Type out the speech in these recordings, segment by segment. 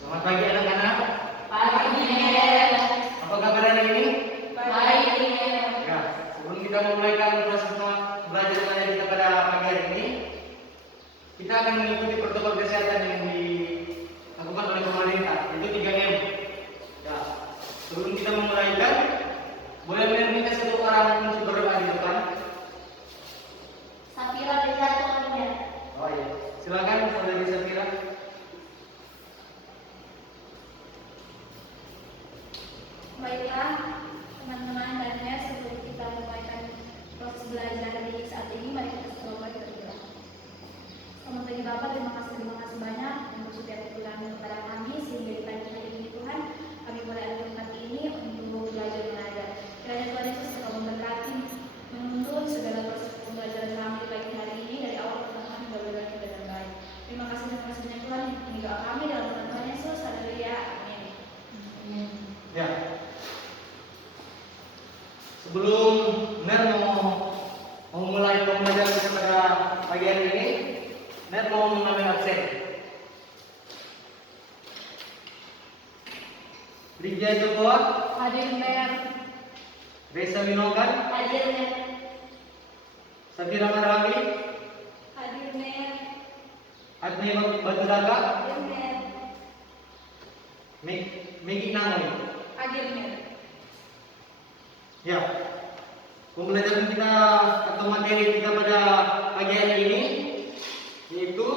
Selamat pagi anak-anak. Pagi. Apa kabar hari ini? Baik. Ya, sebelum kita memulai proses belajar mengajar kita pada pagi hari ini, kita akan mengikuti protokol kesehatan yang dilakukan oleh pemerintah, yaitu 3M. Ya, sebelum kita memulaikan, boleh minta satu orang untuk berdoa di depan. Safira Dejatonnya. Oh iya, silakan saudari Safira. Baiklah, teman-teman dan ya, sebelum kita memulai proses belajar di saat ini, mari kita selalu berdoa. Selamat pagi Bapak, terima kasih banyak yang bersedia Tuhan kepada kami sehingga di pagi hari ini Tuhan kami boleh ada tempat ini untuk belajar mengajar. Kiranya Tuhan Yesus telah memberkati menuntun segala proses pembelajaran kami di pagi hari ini dari awal pertemuan hingga berjalan dengan baik. Terima kasih banyak Tuhan yang doa kami dalam nama Tuhan Yesus. Haleluya. Amin. Ya. Sebelum Ner mau mulai pembelajaran kita pada pagi hari ini, Ner mau mengambil absen. Lydia Jokowa, Hadir Mer. Reza Winokan, Hadir Mer. Safira Marhami, Hadir Mer. Admi Batudaka, Hadir Mer. Megi Nangoy. Hadir Mer. Ya, pembelajaran kita atau materi kita pada pagi hari ini yaitu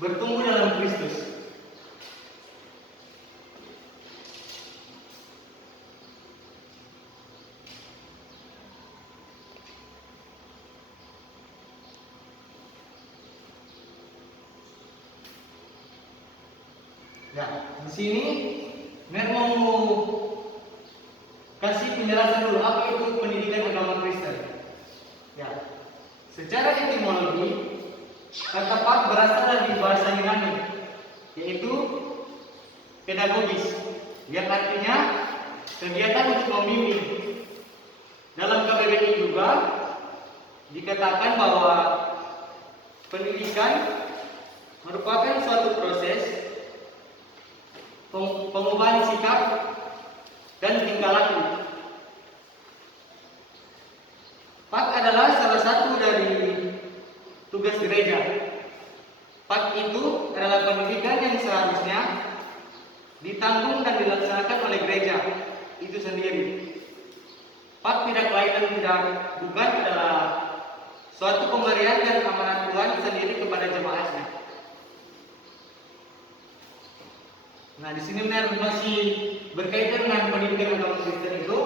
bertumbuh dalam Kristus. Ya, di sini Mer mau kasih penjelasan dulu apa itu pendidikan agama Kristen. Ya, secara etimologi kata pak berasal dari bahasa Yunani, yaitu pedagogis, yang artinya kegiatan untuk membimbing. Dalam KBBI juga dikatakan bahwa pendidikan merupakan suatu proses pengubahan sikap dan tingkah laku. Pak adalah salah satu dari tugas gereja. Pak itu adalah pendidikan yang seharusnya ditanggung dan dilaksanakan oleh gereja itu sendiri. Pak tidak lain dan tidak bukan adalah suatu pemberian dan amanat Tuhan sendiri kepada jemaatnya. Nah, di sini benar masih berkaitan dengan pendidikan agama Kristen itu.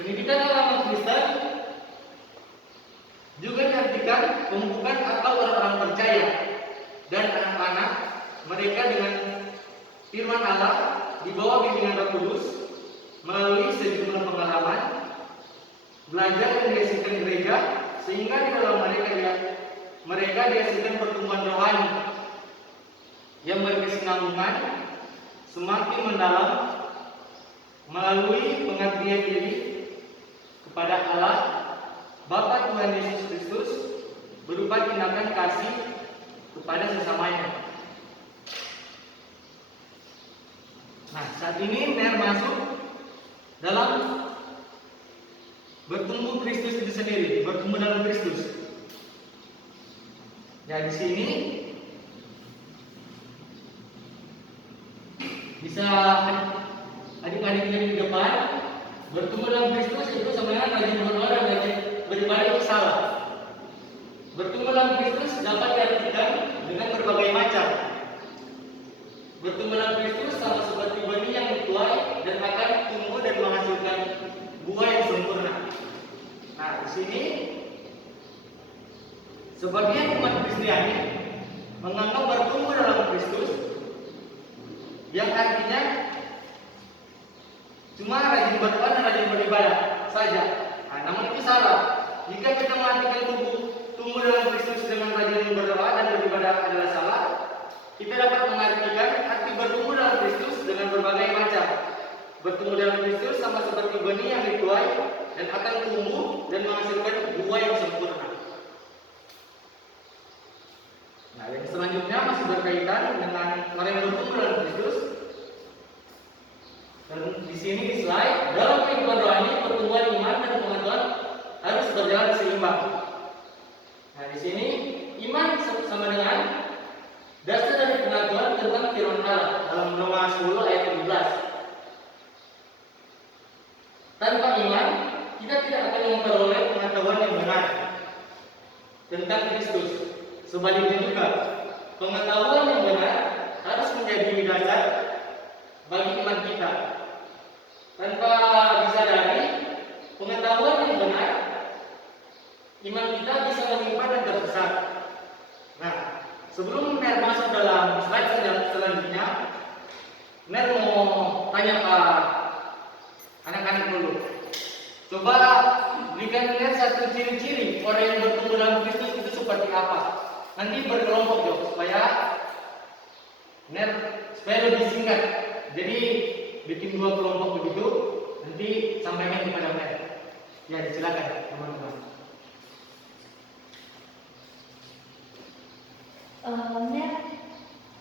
Pendidikan agama Kristen juga diartikan pembukaan akal orang-orang percaya dan anak-anak mereka dengan firman Allah di bawah bimbingan Roh Kudus melalui sejumlah pengalaman, belajar dan dihasilkan gereja sehingga di dalam mereka dihasilkan pertumbuhan rohani yang berkesinambungan semakin mendalam melalui pengabdian diri kepada Allah Bapa Tuhan Yesus Kristus berupa tindakan kasih kepada sesamanya. Nah, saat ini Mer masuk dalam bertumbuh Kristus itu sendiri, bertumbuh dalam Kristus. Ya, di sini bisa adik-adiknya di depan bertumbuh dalam Kristus itu sebenarnya rajin berdoa dan rajin beribadah itu salah. Bertumbuh dalam Kristus dapat diartikan dengan berbagai macam. Bertumbuh dalam Kristus sama seperti benih yang dituai dan akan tumbuh dan menghasilkan buah yang sempurna. Nah, di sini sebagian umat Kristiani menganggap bertumbuh dalam Kristus yang artinya cuma rajin berdoa dan rajin beribadah saja. Nah, namun itu salah. Jika kita mengartikan tumbuh dalam Kristus dengan rajin berdoa dan beribadah adalah salah, kita dapat mengartikan arti bertumbuh dalam Kristus dengan berbagai macam. Bertumbuh dalam Kristus sama seperti benih yang dituai dan akan tumbuh dan menghasilkan buah yang sempurna. Nah, yang selanjutnya masih berkaitan dengan orang yang bertumbuh dalam Kristus. Dan di sini di slide, dalam kehidupan rohani pertumbuhan iman dan pengetahuan harus berjalan seimbang. Nah, di sini iman sama dengan dasar dari pengetahuan tentang firman Allah dalam Roma 10 ayat 17. Tanpa iman, kita tidak akan memperoleh pengetahuan yang benar tentang Kristus. Sebaliknya juga, pengetahuan yang benar harus menjadi dasar bagi iman kita. Tanpa disadari pengetahuan yang benar, iman kita bisa menyimpang dan tersesat. Nah, sebelum Ner masuk dalam slide selanjutnya, Ner mau tanya ke anak-anak dulu. Coba berikan Ner satu ciri-ciri orang yang bertumbuh dalam Kristus itu seperti apa. Nanti berkelompok Jok, supaya lebih singkat. Jadi bikin 2 kelompok begitu, nanti sampaikan kepada Ner. Ya, silakan teman-teman. Ner,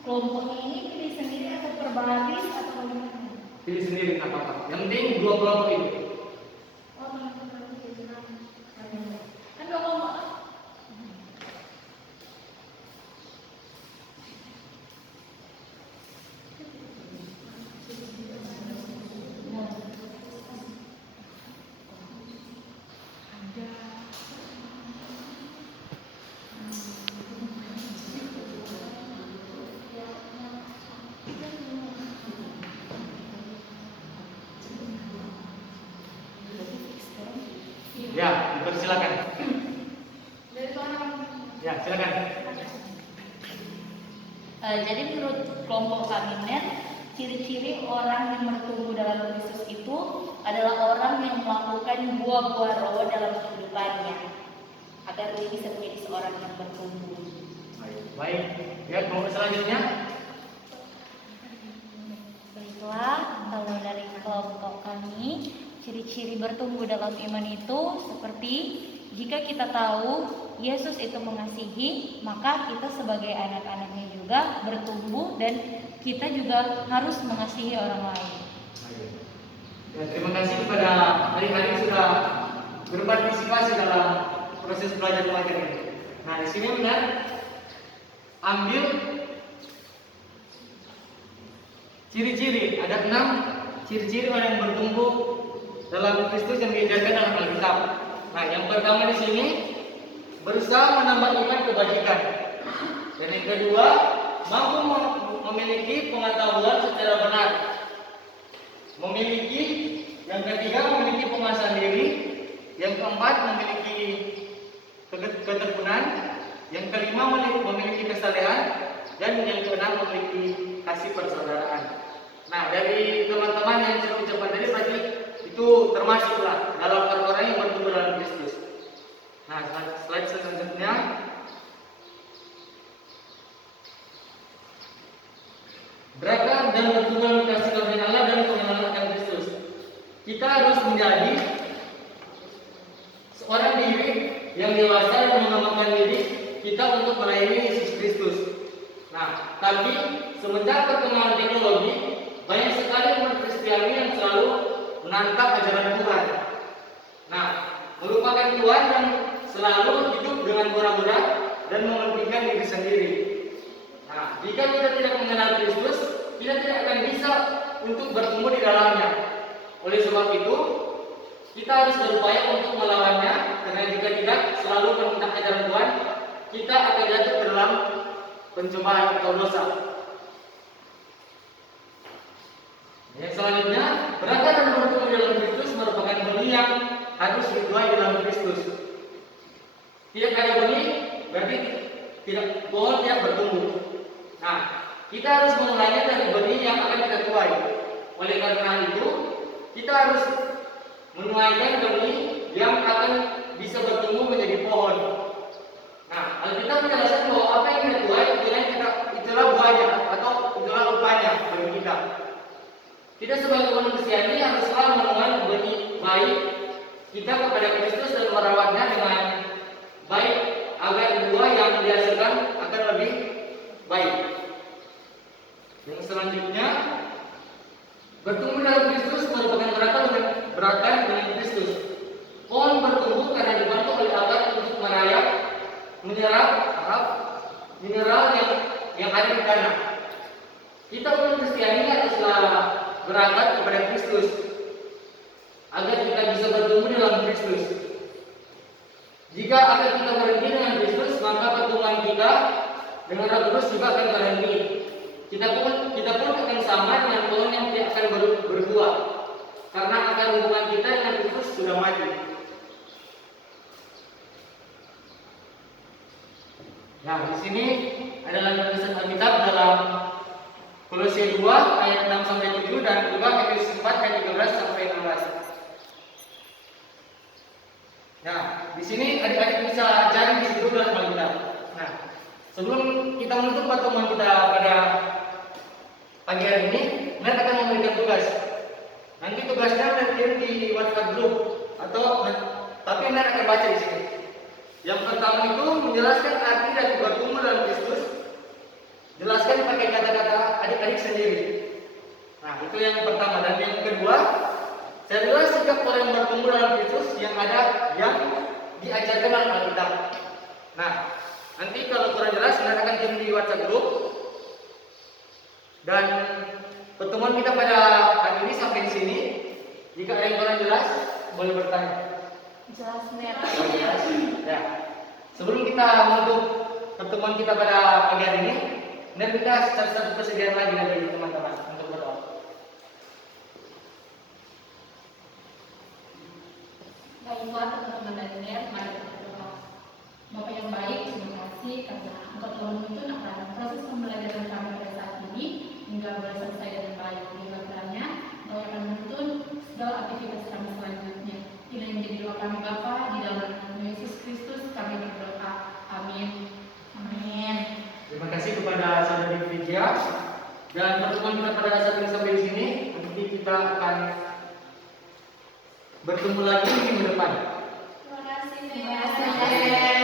kelompoknya ini pilih sendiri atau per baris atau bagaimana? Pilih sendiri nggak apa-apa. Yang penting 2 kelompok itu. Oh, teman-teman kan 2 kelompok. Ya, dipersilakan. Dari mana? Ya, silakan. Jadi menurut kelompok kami Ner, ciri-ciri orang yang bertumbuh dalam Kristus itu adalah orang yang melakukan buah-buah roh dalam kehidupannya agar dia bisa menjadi seorang yang bertumbuh. Baik. Ya, kelompok selanjutnya. Baiklah, kalau dari kelompok kami, ciri-ciri bertumbuh dalam iman itu seperti jika kita tahu Yesus itu mengasihi, maka kita sebagai anak-anaknya juga bertumbuh dan kita juga harus mengasihi orang lain. Ya, terima kasih kepada adik-adik sudah berpartisipasi dalam proses belajar mengajar ini. Nah, di sini benar ambil ciri-ciri, ada 6 ciri-ciri orang yang bertumbuh dalam Kristus yang diajarkan dalam Alkitab. Nah, yang pertama di sini berusaha menambah iman kebajikan. Dan yang kedua, mampu memiliki pengetahuan secara benar. Yang ketiga, memiliki penguasaan diri. Yang keempat, memiliki ketekunan. Yang kelima, memiliki kesalehan. Dan yang keenam, memiliki kasih persaudaraan. Nah, dari teman-teman yang saya ucapkan tadi berarti itu termasuklah dalam orang-orang yang bertumbuh dalam Kristus. Nah, slide selanjutnya. Berakar dan bertumbuh dalam kasih karunia Allah dan pengenalan akan Kristus. Kita harus menjadi seorang diri yang dewasa dan mengembangkan diri kita untuk melayani Yesus Kristus. Nah, tapi semenjak perkembangan teknologi, banyak sekali umat Kristiani yang selalu menantang ajaran Tuhan. Nah, melupakan Tuhan dan selalu hidup dengan pura-pura dan mementingkan diri sendiri. Nah, jika kita tidak mengenal Kristus, kita tidak akan bisa untuk bertumbuh di dalamnya. Oleh sebab itu, kita harus berupaya untuk melawannya, karena jika tidak selalu menentang ajaran Tuhan, kita akan jatuh dalam pencobaan atau dosa. Yang selanjutnya, berakar dan bertumbuh dalam Kristus merupakan benih yang harus dituai dalam Kristus. Tidak ada benih, berarti pohon tidak bertumbuh. Nah, kita harus memulainya dari benih yang akan kita tuai. Oleh karena itu, kita harus menuaikan benih yang akan bisa bertumbuh menjadi pohon. Nah, Alkitab menjelaskan bahwa apa yang kita tuai itulah buahnya atau itulah upahnya bagi kita. Kita sebagai umat Kristiani harus selalu menuai benih baik kita kepada Kristus dan merawatnya dengan baik agar buah yang dihasilkan akan lebih selanjutnya, bertumbuh dalam Kristus merupakan beratan dengan Kristus. Pohon bertumbuh karena dibantu oleh akar untuk menyerap mineral yang ada di tanah. Kita umat Kristiani haruslah berakar kepada Kristus agar kita bisa bertumbuh dalam Kristus. Jika akar kita berhenti dengan Kristus, maka pertumbuhan kita dengan Roh Kudus juga akan berhenti. Kita pun akan sama dengan pohon yang tidak akan berbuah, karena akar hubungan kita dengan Kristus sudah mati. Nah, di sini adalah tulisan Alkitab dalam Kolose 2 ayat 6 sampai 7 dan juga Efesus 4 ayat 13 sampai 16. Nah, di sini adik-adik bisa cari di situ dalam Alkitab. Nah, sebelum kita menutup pertemuan kita pada pagi hari ini, Ner akan memberikan tugas. Nanti tugasnya nanti di WhatsApp group tapi Ner akan baca di sini. Yang pertama itu menjelaskan arti dari bertumbuh dalam Kristus. Jelaskan pakai kata-kata adik-adik sendiri. Nah, itu yang pertama. Dan yang kedua, carilah sikap orang yang bertumbuh dalam Kristus yang diajarkan dalam Alkitab. Nah, nanti kalau kurang jelas, Anda akan kirim di WhatsApp group. Dan pertemuan kita pada hari ini sampai di sini. Jika ada yang kurang jelas, boleh bertanya. Jelas Ner. Jelas. Ya. Sebelum kita menutup pertemuan kita pada pagi hari ini, Ner kita satu persediaan lagi dari teman-teman untuk berdoa. Baiklah teman-teman dari Ner, mari kita berdoa. Bapak yang baik, terima kasih karena Engkau telah menuntun akan proses pembelajaran kami pada saat ini hingga boleh selesai dengan baik. Dengan kiranya Engkau akan menuntun segala aktivitas kami selanjutnya. Ini yang menjadi doa kami Bapa, di dalam nama Yesus Kristus kami berdoa. Amin. Amin. Terima kasih kepada Saudari Vidya. Dan pertemuan kita pada saat ini sampai di sini. Nanti kita akan bertemu lagi minggu depan. Terima kasih. Terima kasih.